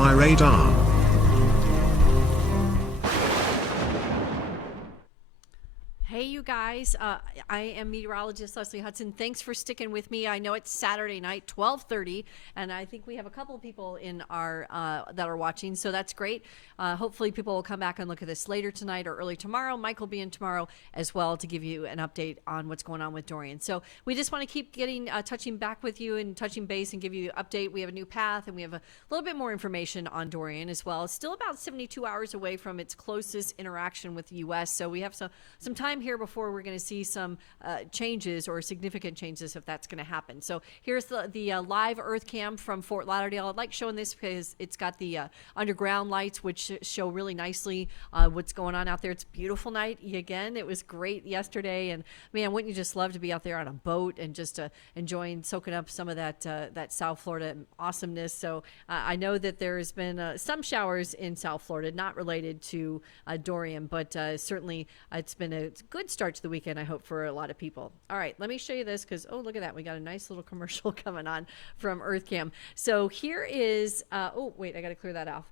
my radar. Hey, you guys. I am meteorologist Leslie Hudson. Thanks for sticking with me. I know it's Saturday night, 12:30, and I think we have a couple of people in our that are watching, so that's great. Hopefully people will come back and look at this later tonight or early tomorrow. Mike will be in tomorrow as well to give you an update on what's going on with Dorian. So we just want to keep getting touching back with you and touching base and give you an update. We have a new path, and we have a little bit more information on Dorian as well. It's still about 72 hours away from its closest interaction with the U.S., so we have some time here before we're going to see some changes or significant changes if that's going to happen. So here's the live Earth cam from Fort Lauderdale. I like showing this because it's got the underground lights, which show really nicely what's going on out there. It's a beautiful night again. It was great yesterday, and man, wouldn't you just love to be out there on a boat and just enjoying soaking up some of that South Florida awesomeness. So I know that there has been some showers in South Florida, not related to Dorian, but certainly it's been a good start to the weekend, I hope, for a lot of people. All right, let me show you this because, oh, look at that. We got a nice little commercial coming on from EarthCam. So here is, oh, wait, I got to clear that off.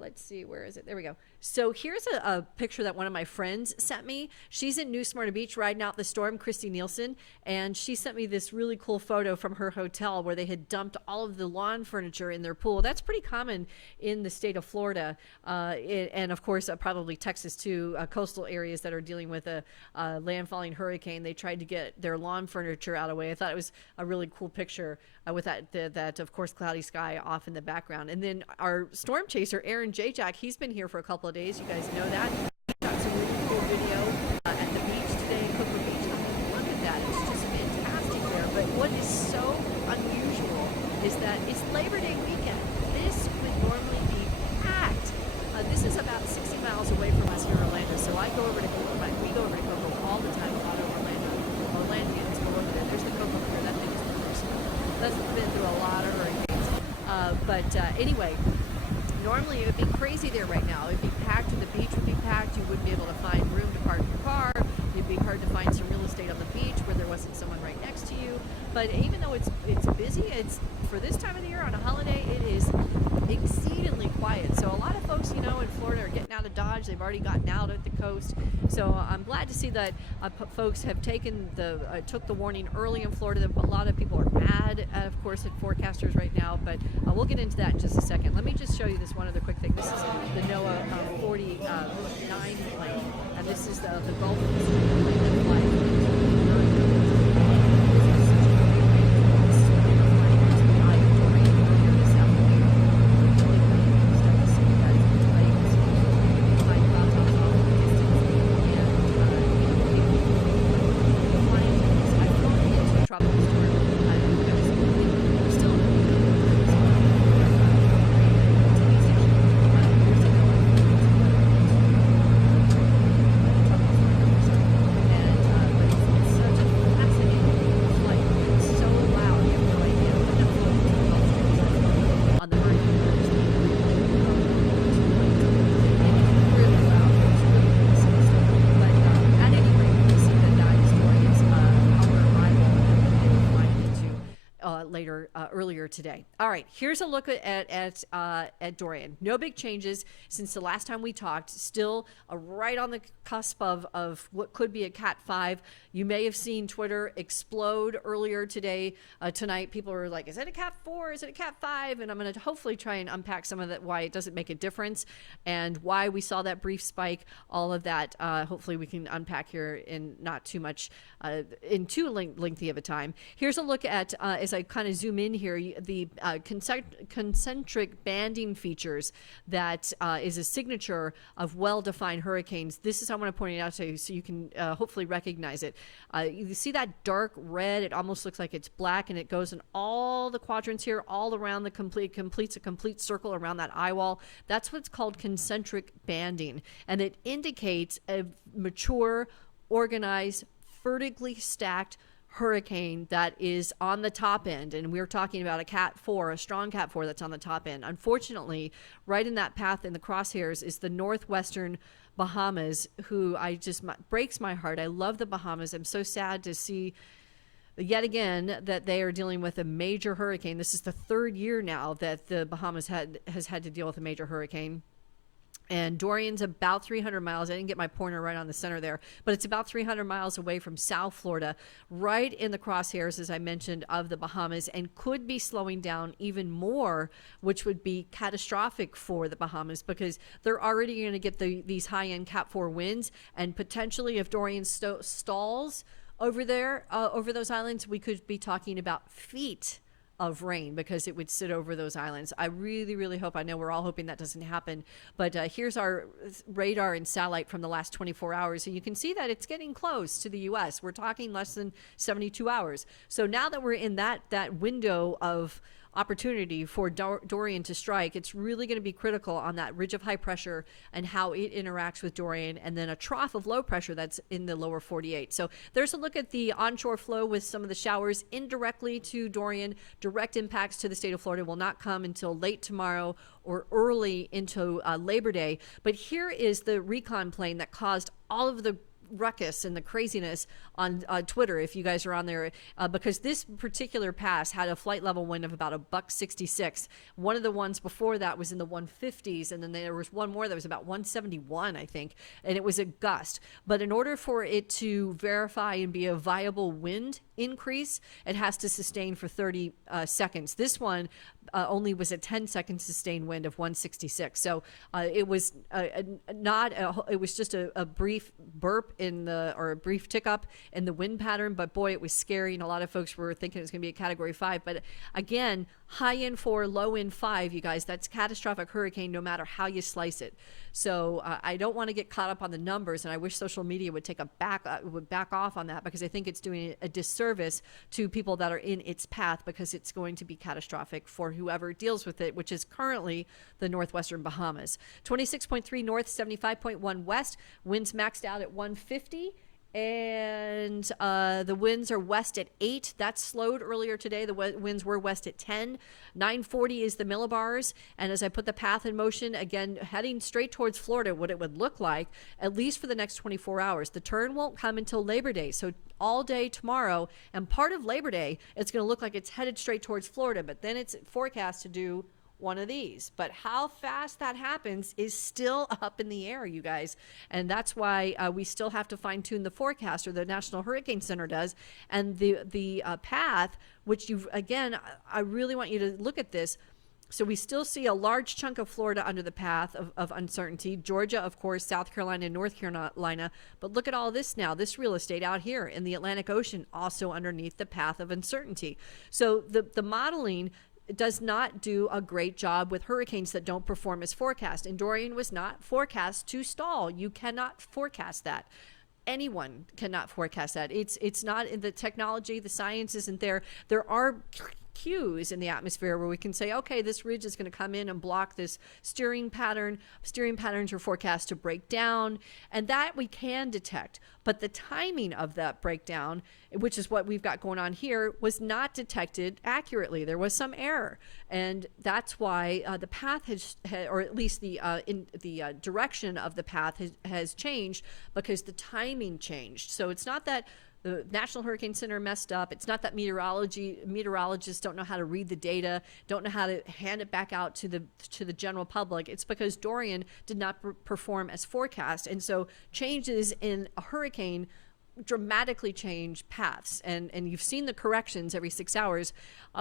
Let's see, where is it? There we go. So here's a picture that one of my friends sent me. She's in New Smyrna Beach riding out the storm, Christy Nielsen, and she sent me this really cool photo from her hotel where they had dumped all of the lawn furniture in their pool. That's pretty common in the state of Florida, and of course probably Texas too, coastal areas that are dealing with a landfalling hurricane. They tried to get their lawn furniture out of the way. I thought it was a really cool picture with that of course cloudy sky off in the background. And then our storm chaser Aaron Jack, he's been here for a couple of days. You guys know that. Got some really cool video at the beach today, Cooper Beach. Look at that. It's just fantastic there. But what is so unusual is that it's Labor Day weekend. This would normally be packed. This is about 60 miles away from us here in Orlando, so I go over to Cocoa. We go over to Cocoa all the time, a lot of Orlandians go over there. There's the Cocoa Pier. That thing is personal. That's been through a lot of hurricanes. Anyway, normally it would be crazy there right now. It would be packed, and the beach would be packed. You wouldn't be able to find room to park your car. It'd be hard to find some real estate on the beach where there wasn't someone right next to you. But even though it's busy, it's for this time of the year on a holiday, it is exceedingly quiet. So a lot of folks, in Florida are getting out of Dodge. They've already gotten out at the coast. So I'm glad to see that folks have took the warning early in Florida. A lot of people are mad, of course, at forecasters right now. But we'll get into that in just a second. Let me just show you this one other quick thing. This is the NOAA 49 plane, and this is the Gulf earlier today. All right, here's a look at Dorian. No big changes since the last time we talked. Still right on the cusp of what could be a Cat 5. You may have seen Twitter explode earlier tonight. People were like, is it a Cat 4? Is it a Cat 5? And I'm going to hopefully try and unpack some of that, why it doesn't make a difference and why we saw that brief spike. All of that, hopefully we can unpack here in not too much, in too lengthy of a time. Here's a look at, as I kind of zoom in here, the concentric banding features that is a signature of well-defined hurricanes. This is how I want to point it out to you so you can hopefully recognize it. You see that dark red? It almost looks like it's black, and it goes in all the quadrants here, all around completes a complete circle around that eye wall. That's what's called concentric banding, and it indicates a mature, organized, vertically stacked hurricane that is on the top end. And we're talking about a Cat 4, a strong Cat 4 that's on the top end. Unfortunately, right in that path in the crosshairs is the northwestern Bahamas, who breaks my heart. I love the Bahamas. I'm so sad to see yet again that they are dealing with a major hurricane. This is the third year now that the Bahamas has had to deal with a major hurricane. And Dorian's about 300 miles. I didn't get my pointer right on the center there, but it's about 300 miles away from South Florida, right in the crosshairs, as I mentioned, of the Bahamas, and could be slowing down even more, which would be catastrophic for the Bahamas because they're already going to get these high-end Cat 4 winds, and potentially if Dorian stalls over there, over those islands, we could be talking about feet of rain because it would sit over those islands. I really, really hope, I know we're all hoping that doesn't happen, but here's our radar and satellite from the last 24 hours, and you can see that it's getting close to the U.S. We're talking less than 72 hours. So now that we're in that window of opportunity for Dorian to strike, it's really going to be critical on that ridge of high pressure and how it interacts with Dorian, and then a trough of low pressure that's in the lower 48. So there's a look at the onshore flow with some of the showers indirectly to Dorian. Direct impacts to the state of Florida will not come until late tomorrow or early into Labor Day. But here is the recon plane that caused all of the ruckus and the craziness on Twitter, if you guys are on there, because this particular pass had a flight level wind of about $166. One of the ones before that was in the 150s, and then there was one more that was about 171, I think, and it was a gust. But in order for it to verify and be a viable wind increase, it has to sustain for 30 seconds. This one only was a 10-second sustained wind of 166. So it was it was just a brief burp or a brief tick up in the wind pattern, but boy, it was scary, and a lot of folks were thinking it was going to be a Category 5. But again, high end 4, low end 5, you guys, that's catastrophic hurricane no matter how you slice it. So I don't want to get caught up on the numbers, and I wish social media would back off on that, because I think it's doing a disservice to people that are in its path, because it's going to be catastrophic for whoever deals with it, which is currently the northwestern Bahamas. 26.3 north, 75.1 west, winds maxed out at 150. And the winds are west at 8. That slowed earlier today. The winds were west at 10. 940 is the millibars. And as I put the path in motion, again, heading straight towards Florida, what it would look like, at least for the next 24 hours. The turn won't come until Labor Day. So all day tomorrow and part of Labor Day, it's going to look like it's headed straight towards Florida. But then it's forecast to do one of these. But how fast that happens is still up in the air, you guys. And that's why we still have to fine tune the forecast, or the National Hurricane Center does. And the path, which again, I really want you to look at this. So we still see a large chunk of Florida under the path of uncertainty. Georgia, of course, South Carolina, and North Carolina. But look at all this now, this real estate out here in the Atlantic Ocean, also underneath the path of uncertainty. So the modeling does not do a great job with hurricanes that don't perform as forecast. And Dorian was not forecast to stall. You cannot forecast that. Anyone cannot forecast that. It's not in the technology, the science isn't there. There are cues in the atmosphere where we can say, okay, this ridge is going to come in and block this steering pattern. Steering patterns are forecast to break down, and that we can detect. But the timing of that breakdown, which is what we've got going on here, was not detected accurately. There was some error, and that's why the path or at least the direction of the path has changed, because the timing changed. So it's not that the National Hurricane Center messed up. It's not that meteorologists don't know how to read the data, don't know how to hand it back out to the general public. It's because Dorian did not perform as forecast. And so changes in a hurricane dramatically change paths, and you've seen the corrections every 6 hours,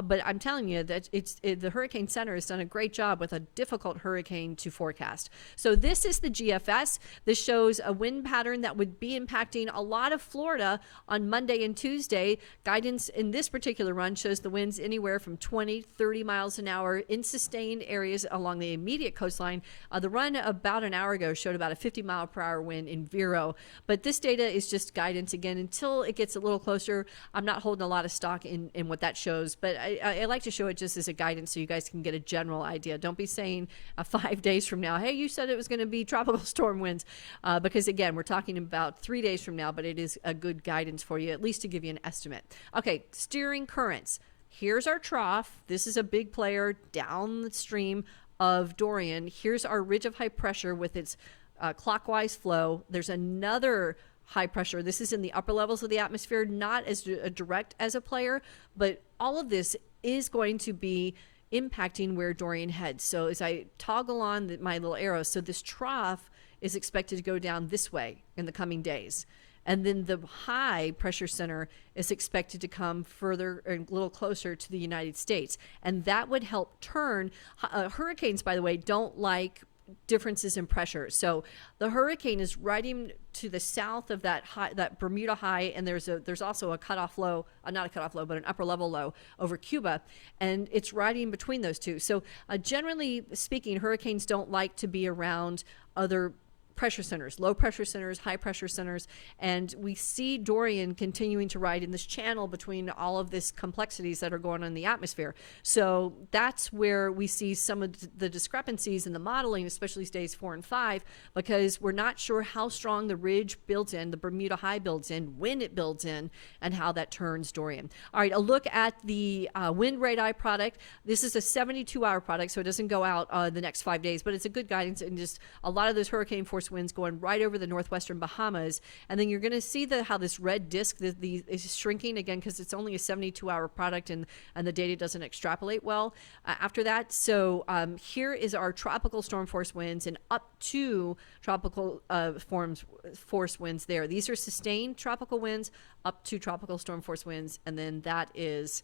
but I'm telling you that the Hurricane Center has done a great job with a difficult hurricane to forecast. So this is the GFS. This shows a wind pattern that would be impacting a lot of Florida on Monday and Tuesday. Guidance in this particular run shows the winds anywhere from 20, 30 miles an hour in sustained areas along the immediate coastline. The run about an hour ago showed about a 50 mile per hour wind in Vero, but this data is just guidance. Again, until it gets a little closer, I'm not holding a lot of stock in what that shows, but I like to show it just as a guidance so you guys can get a general idea. Don't be saying 5 days from now, hey, you said it was going to be tropical storm winds, because again, we're talking about 3 days from now, but it is a good guidance for you, at least to give you an estimate. Okay, steering currents. Here's our trough. This is a big player downstream of Dorian. Here's our ridge of high pressure with its clockwise flow. There's another high pressure. This is in the upper levels of the atmosphere, not as direct as a player, but all of this is going to be impacting where Dorian heads. So as I toggle on my little arrows, so this trough is expected to go down this way in the coming days. And then the high pressure center is expected to come further, or a little closer to the United States. And that would help turn. Hurricanes, by the way, don't like differences in pressure. So the hurricane is riding to the south of that Bermuda high, and there's also a cutoff low, not a cutoff low, but an upper level low over Cuba, and it's riding between those two. So generally speaking, hurricanes don't like to be around other pressure centers, low pressure centers, high pressure centers, and we see Dorian continuing to ride in this channel between all of these complexities that are going on in the atmosphere. So that's where we see some of the discrepancies in the modeling, especially days 4 and 5, because we're not sure how strong the ridge builds in, the Bermuda High builds in, when it builds in, and how that turns Dorian. All right, a look at the wind radii product. This is a 72-hour product, so it doesn't go out the next 5 days, but it's a good guidance, and just a lot of those hurricane force winds going right over the northwestern Bahamas. And then you're going to see how this red disk is shrinking again, because it's only a 72-hour product, and the data doesn't extrapolate well after that. So here is our tropical storm force winds and up to tropical force winds there. These are sustained tropical winds up to tropical storm force winds, and then that is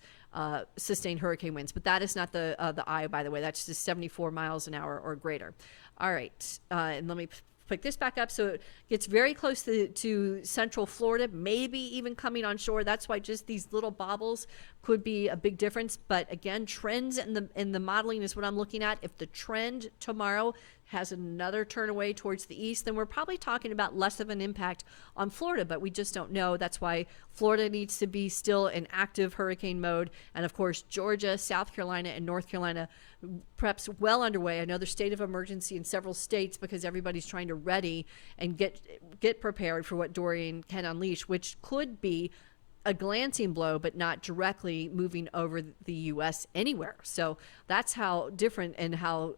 sustained hurricane winds. But that is not the eye, by the way. That's just 74 miles an hour or greater. All right, and let me pick this back up. So it gets very close to central Florida, maybe even coming on shore. That's why just these little bobbles could be a big difference. But again, trends in the modeling is what I'm looking at. If the trend tomorrow has another turn away towards the east, then we're probably talking about less of an impact on Florida, but we just don't know. That's why Florida needs to be still in active hurricane mode. And of course, Georgia, South Carolina, and North Carolina, perhaps well underway. Another state of emergency in several states because everybody's trying to ready and get prepared for what Dorian can unleash, which could be a glancing blow, but not directly moving over the U.S. anywhere. So that's how different and how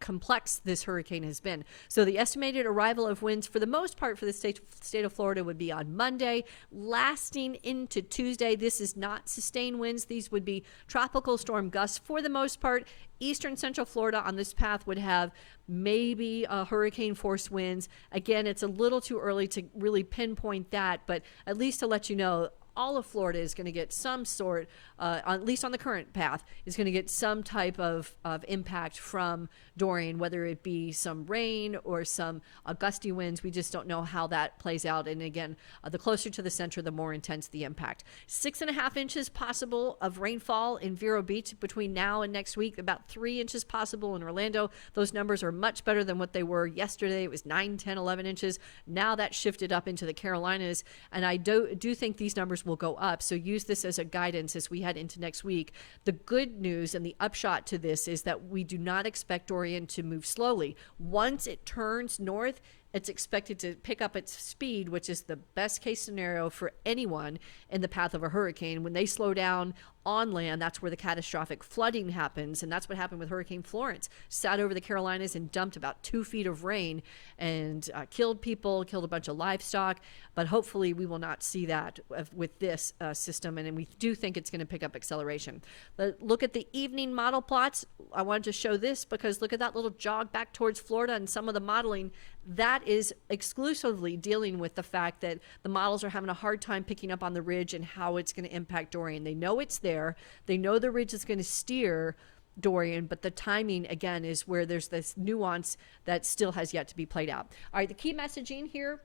complex this hurricane has been. So the estimated arrival of winds for the most part for the state of Florida would be on Monday, lasting into Tuesday. This is not sustained winds. These would be tropical storm gusts for the most part. Eastern central Florida on this path would have maybe hurricane force winds. Again, it's a little too early to really pinpoint that, but at least to let you know, all of Florida is going to get some sort, at least on the current path, is going to get some type of impact from Dorian, whether it be some rain or some gusty winds. We just don't know how that plays out. And again, the closer to the center, the more intense the impact. 6.5 inches possible of rainfall in Vero Beach between now and next week. About 3 inches possible in Orlando. Those numbers are much better than what they were yesterday. It was 9, 10, 11 inches. Now that shifted up into the Carolinas. And I do think these numbers will go up. So use this as a guidance as we head into next week. The good news and the upshot to this is that we do not expect Dorian to move slowly. Once it turns north, it's expected to pick up its speed, which is the best case scenario for anyone in the path of a hurricane. When they slow down on land, that's where the catastrophic flooding happens, and that's what happened with Hurricane Florence. Sat over the Carolinas and dumped about 2 feet of rain and killed people, killed a bunch of livestock, but hopefully we will not see that with this system, and we do think it's going to pick up acceleration. But look at the evening model plots. I wanted to show this because look at that little jog back towards Florida, and some of the modeling that is exclusively dealing with the fact that the models are having a hard time picking up on the ridge and how it's going to impact Dorian. They know it's there. They know the ridge is going to steer Dorian, but the timing, again, is where there's this nuance that still has yet to be played out. All right, the key messaging here.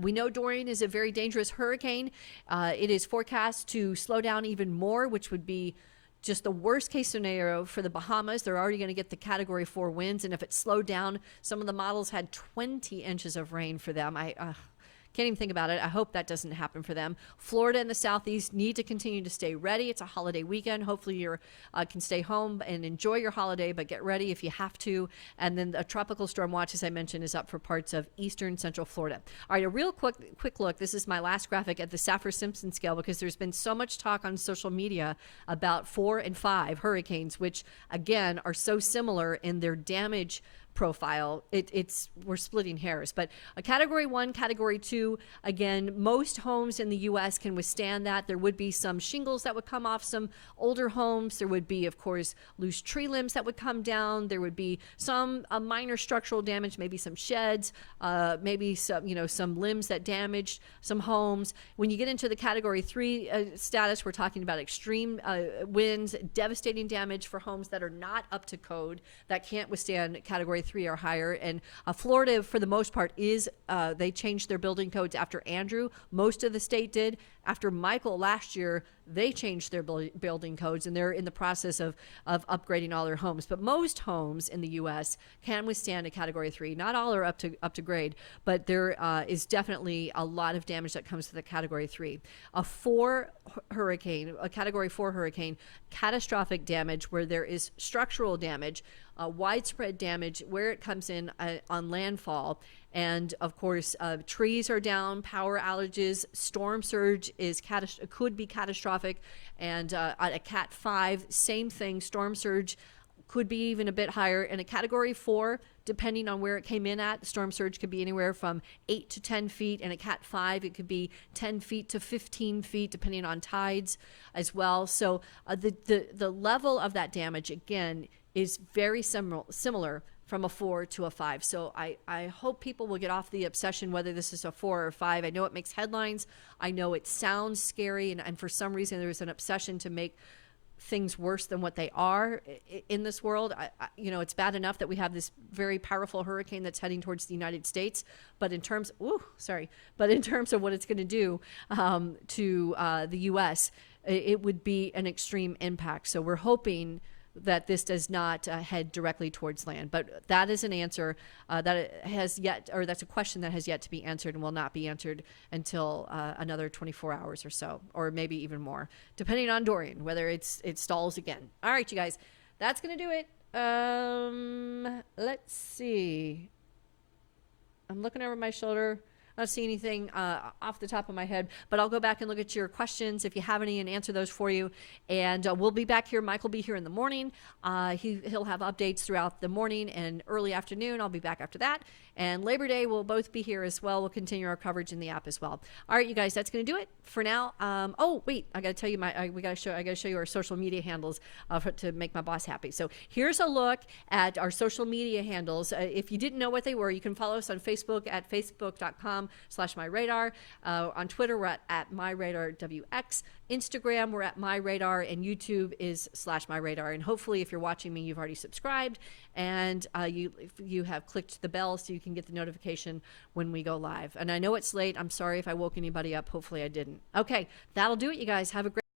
We know Dorian is a very dangerous hurricane. It is forecast to slow down even more, which would be just the worst case scenario for the Bahamas. They're already going to get the Category 4 winds, and if it slowed down, some of the models had 20 inches of rain for them. I can't even think about it. I hope that doesn't happen for them. Florida and the Southeast need to continue to stay ready. It's a holiday weekend. Hopefully you can stay home and enjoy your holiday, but get ready if you have to. And then a tropical storm watch, as I mentioned, is up for parts of eastern central Florida. All right, a real quick look. This is my last graphic at the Saffir-Simpson scale because there's been so much talk on social media about 4 and 5 hurricanes, which, again, are so similar in their damage profile. We're splitting hairs, but a category 1, category 2, again, most homes in the U.S. can withstand that. There would be some shingles that would come off some older homes. There would be, of course, loose tree limbs that would come down. There would be some minor structural damage, maybe some sheds, maybe some limbs that damaged some homes. When you get into the category 3 status, we're talking about extreme winds, devastating damage for homes that are not up to code, that can't withstand category 3 or higher. And Florida, for the most part, they changed their building codes after Andrew. Most of the state did. After Michael last year, they changed their building codes, and they're in the process of upgrading all their homes. But most homes in the U.S. can withstand a category 3. Not all are up to grade, but there is definitely a lot of damage that comes to the category 3. A category 4 hurricane, catastrophic damage where there is structural damage, widespread damage where it comes in on landfall. And of course, trees are down, power outages, storm surge could be catastrophic. And at a Cat 5, same thing, storm surge could be even a bit higher. And a category 4, depending on where it came in at, the storm surge could be anywhere from 8 to 10 feet. And a Cat 5, it could be 10 feet to 15 feet, depending on tides as well. So the level of that damage, again, is very similar from a 4 to a 5. So I hope people will get off the obsession whether this is a 4 or 5. I know it makes headlines. I know it sounds scary, and for some reason there's an obsession to make things worse than what they are in this world. It's bad enough that we have this very powerful hurricane that's heading towards the United States, but in terms of what it's going to do to the U.S., it would be an extreme impact. So we're hoping that this does not head directly towards land. But that is an answer that's a question that has yet to be answered and will not be answered until another 24 hours or so, or maybe even more, depending on Dorian, whether it stalls again. All right, you guys, that's going to do it. Let's see. I'm looking over my shoulder. I don't see anything off the top of my head, but I'll go back and look at your questions if you have any and answer those for you. And we'll be back here. Mike will be here in the morning. He'll have updates throughout the morning and early afternoon. I'll be back after that. And Labor Day will both be here as well. We'll continue our coverage in the app as well. All right, you guys, that's going to do it for now. Oh, wait, I got to tell you I got to show you our social media handles to make my boss happy. So here's a look at our social media handles. If you didn't know what they were, you can follow us on Facebook at facebook.com/myradar. On Twitter, we're at myradarwx. Instagram, we're at myradar, and YouTube is /myradar. And hopefully, if you're watching me, you've already subscribed, and you have clicked the bell so you can get the notification when we go live. And I know it's late. I'm sorry if I woke anybody up. Hopefully, I didn't. Okay, that'll do it, you guys. Have a great